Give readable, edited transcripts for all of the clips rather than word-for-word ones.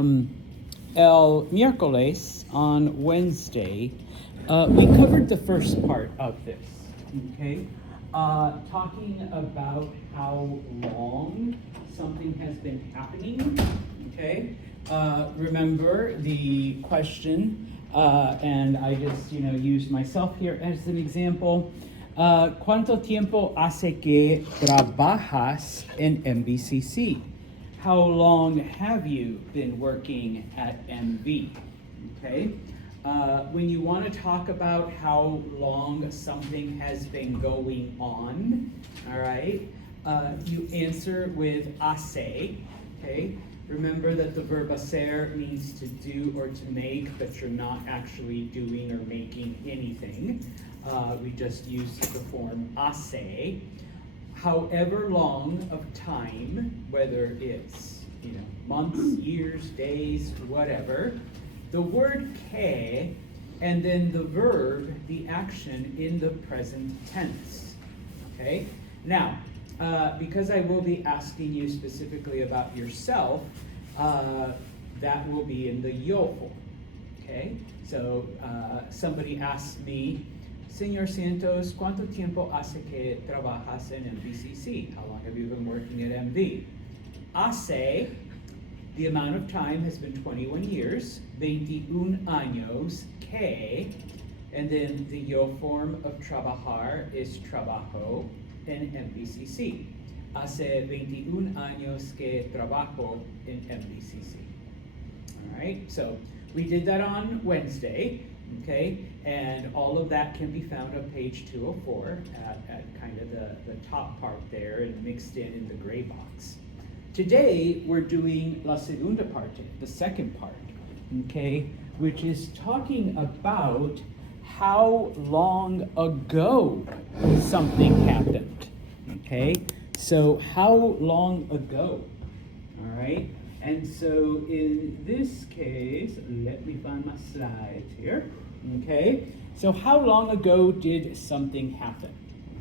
El miércoles, on Wednesday, we covered the first part of this, okay? Talking about how long something has been happening, okay? Remember the question, and I just, used myself here as an example. ¿Cuánto tiempo hace que trabajas en MVCC? How long have you been working at MV? Okay. When you want to talk about how long something has been going on, all right, you answer with hace. Okay. Remember that the verb hacer means to do or to make, but you're not actually doing or making anything. We just use the form hace. However long of time, whether it's months, years, days, whatever, the word que and then the verb, the action in the present tense. Okay? Now, because I will be asking you specifically about yourself, that will be in the yo form. Okay? So somebody asked me, Señor Santos, ¿cuánto tiempo hace que trabajas en MVCC? How long have you been working at MV? Hace, the amount of time has been 21 years, 21 años, que, and then the yo form of trabajar is trabajo en MVCC. Hace 21 años que trabajo en MVCC. All right, so we did that on Wednesday. Okay, and all of that can be found on page 204 at kind of the top part there and mixed in the gray box. Today, we're doing la segunda parte, the second part, okay, which is talking about how long ago something happened, okay? So how long ago, all right? And so in this case, let me find my slides here. Okay, so how long ago did something happen?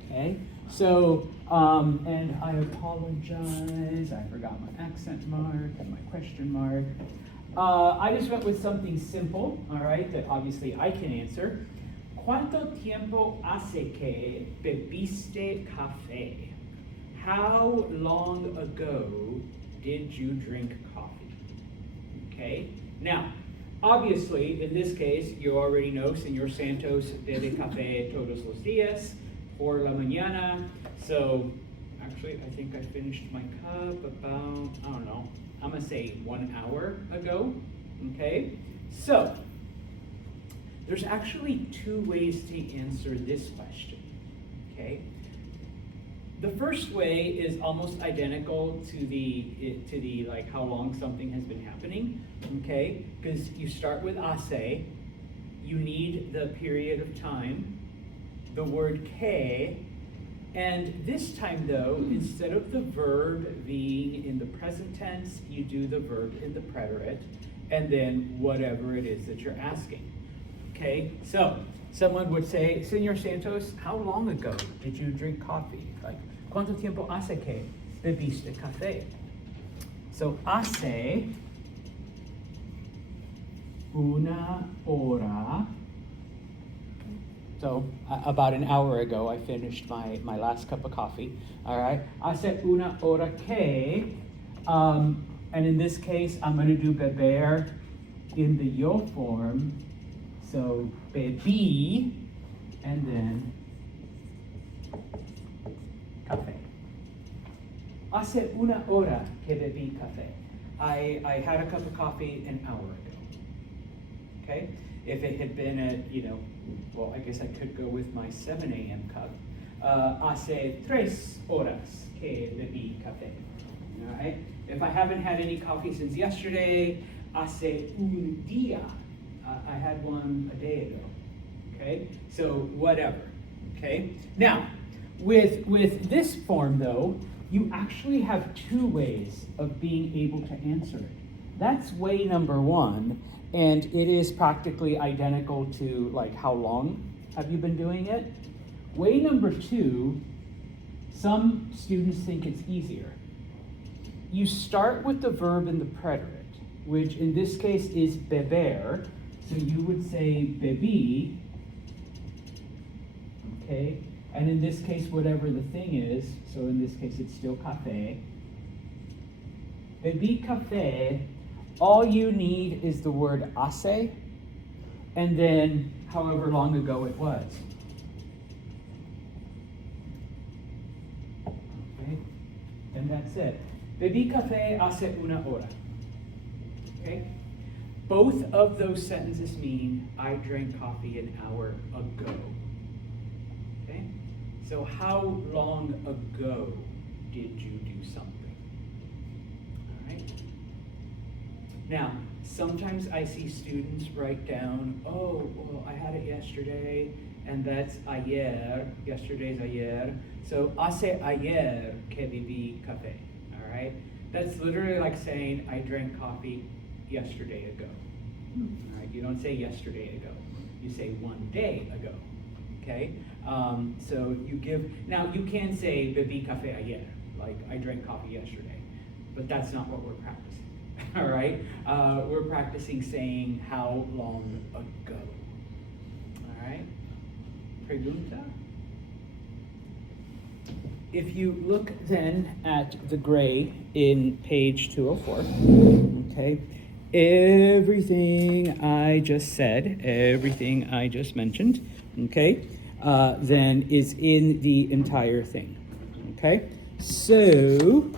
Okay, so, and I apologize, I forgot my accent mark and my question mark. I just went with something simple, all right, that obviously I can answer. ¿Cuánto tiempo hace que bebiste café? How long ago did you drink coffee? Okay, now, obviously, in this case, you already know Señor Santos bebe café todos los días por la mañana. So, actually, I think I finished my cup about, I don't know, I'm going to say 1 hour ago. Okay? So, there's actually two ways to answer this question. Okay? The first way is almost identical to the like how long something has been happening, okay? Because you start with hace, you need the period of time, the word que, and this time though, instead of the verb being in the present tense, you do the verb in the preterite, and then whatever it is that you're asking, okay? So, someone would say, Señor Santos, how long ago did you drink coffee? Like, ¿cuánto tiempo hace que bebiste café? So, hace una hora. So, about an hour ago, I finished my last cup of coffee. All right. Hace una hora que, and in this case, I'm going to do beber in the yo form. So, bebí, and then café. Hace una hora que bebí café. I had a cup of coffee an hour ago. Okay? If it had been at, well, I guess I could go with my 7 a.m. cup. Hace 3 horas que bebí café. All right? If I haven't had any coffee since yesterday, hace un día. I had one a day ago. Okay? So whatever. Okay? Now, with this form though, you actually have two ways of being able to answer it. That's way number one, and it is practically identical to like how long have you been doing it? Way number two, some students think it's easier. You start with the verb in the preterite, which in this case is beber. So you would say bebi, okay? And in this case, whatever the thing is, so in this case it's still café. Bebi café, all you need is the word hace, and then however long ago it was. Okay? And that's it. Bebi café hace una hora. Okay? Both of those sentences mean I drank coffee an hour ago. Okay? So how long ago did you do something? All right? Now, sometimes I see students write down, oh, well, I had it yesterday, and that's ayer. Yesterday's ayer. So, hace ayer que bebí café. All right? That's literally like saying I drank coffee yesterday ago. All right? You don't say yesterday ago. You say one day ago. Okay? So you give, now you can say bebí café ayer, like I drank coffee yesterday, but that's not what we're practicing. All right? We're practicing saying how long ago. All right? Pregunta? If you look then at the gray in page 204, okay, everything I just said, everything I just mentioned, okay, then is in the entire thing, okay? So